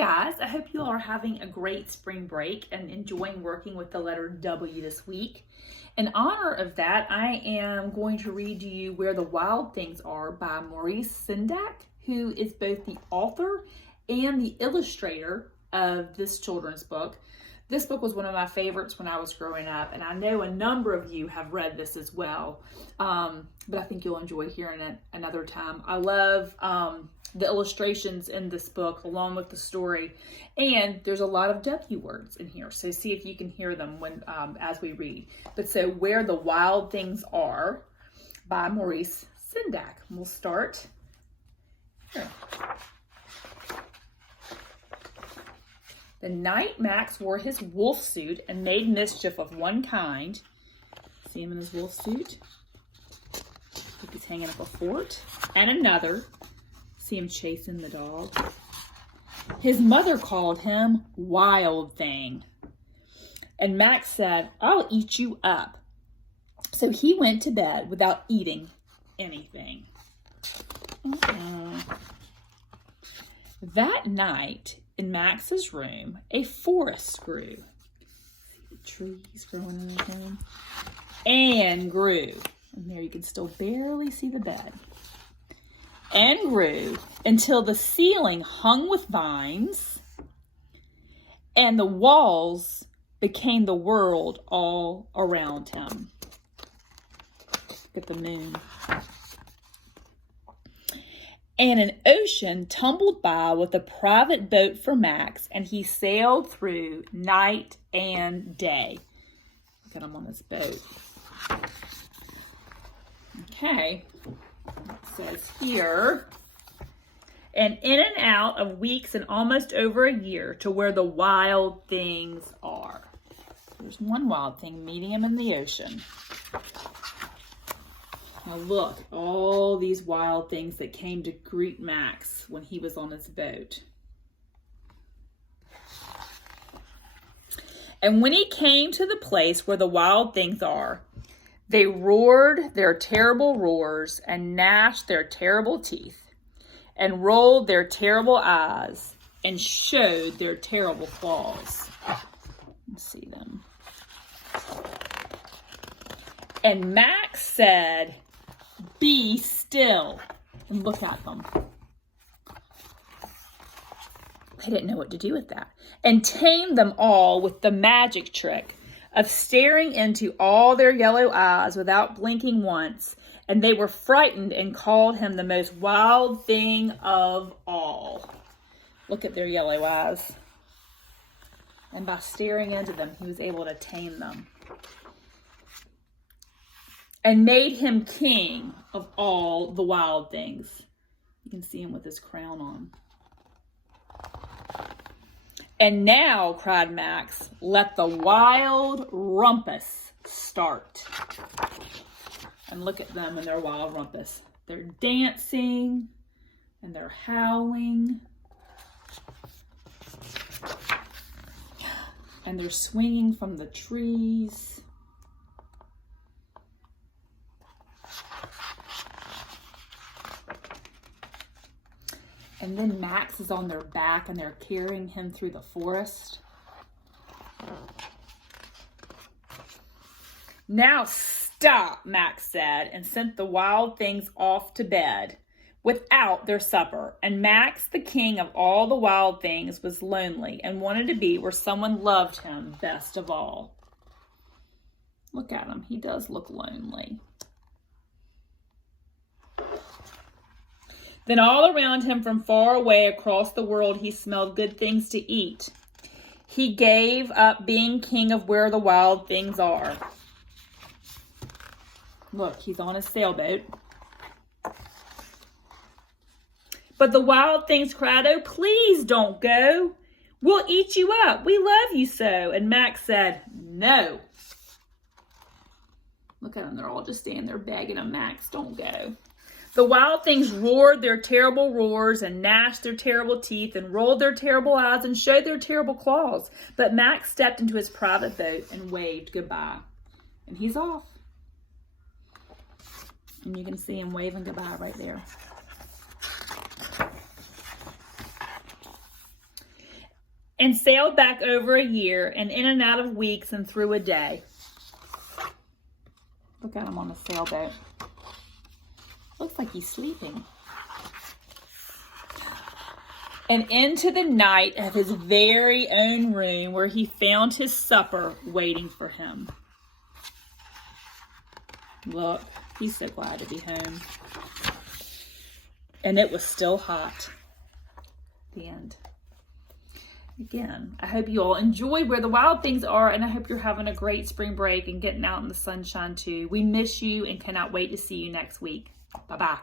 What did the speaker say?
guys, I hope you all are having a great spring break and enjoying working with the letter W this week. In honor of that, I am going to read to you Where the Wild Things Are by Maurice Sendak, who is both the author and the illustrator of this children's book. This book was one of my favorites when I was growing up, and I know a number of you have read this as well, but I think you'll enjoy hearing it another time. I love the illustrations in this book along with the story, and there's a lot of W words in here, so see if you can hear them when as we read. But so Where the Wild Things Are by Maurice Sendak. We'll start here. The night Max wore his wolf suit and made mischief of one kind. See him in his wolf suit? Look, he's hanging up a fort. And another. See him chasing the dog. His mother called him Wild Thing. And Max said, "I'll eat you up." So he went to bed without eating anything. That night, in Max's room, a forest grew. See the trees growing in his room? And grew. And there you can still barely see the bed. And grew until the ceiling hung with vines and the walls became the world all around him. Look at the moon. And an ocean tumbled by with a private boat for Max, and he sailed through night and day. Look at him on this boat. Okay, it says here, and in and out of weeks and almost over a year to where the wild things are. There's one wild thing meeting him in the ocean. Now look, all these wild things that came to greet Max when he was on his boat. And when he came to the place where the wild things are, they roared their terrible roars and gnashed their terrible teeth and rolled their terrible eyes and showed their terrible claws. Let's see them. And Max said, "Be still," and look at them. They didn't know what to do with that. And tamed them all with the magic trick of staring into all their yellow eyes without blinking once. And they were frightened and called him the most wild thing of all. Look at their yellow eyes. And by staring into them, he was able to tame them. And made him king of all the wild things. You can see him with his crown on. And now, cried Max, let the wild rumpus start. And look at them in their wild rumpus. They're dancing and they're howling. And they're swinging from the trees. And then Max is on their back and they're carrying him through the forest. Now stop, Max said, and sent the wild things off to bed without their supper. And Max, the king of all the wild things, was lonely and wanted to be where someone loved him best of all. Look at him. He does look lonely. Then all around him from far away across the world, he smelled good things to eat. He gave up being king of where the wild things are. Look, he's on a sailboat. But the wild things cried, "Oh, please don't go. We'll eat you up. We love you so." And Max said, "No." Look at them. They're all just standing there begging him, "Max, don't go." The wild things roared their terrible roars and gnashed their terrible teeth and rolled their terrible eyes and showed their terrible claws. But Max stepped into his private boat and waved goodbye. And he's off. And you can see him waving goodbye right there. and sailed back over a year and in and out of weeks and through a day. Look at him on the sailboat. Looks like he's sleeping. And into the night of his very own room where he found his supper waiting for him. Look, he's so glad to be home. And it was still hot. The end. Again, I hope you all enjoy Where the Wild Things Are, and I hope you're having a great spring break and getting out in the sunshine too. We miss you and cannot wait to see you next week. Bye-bye.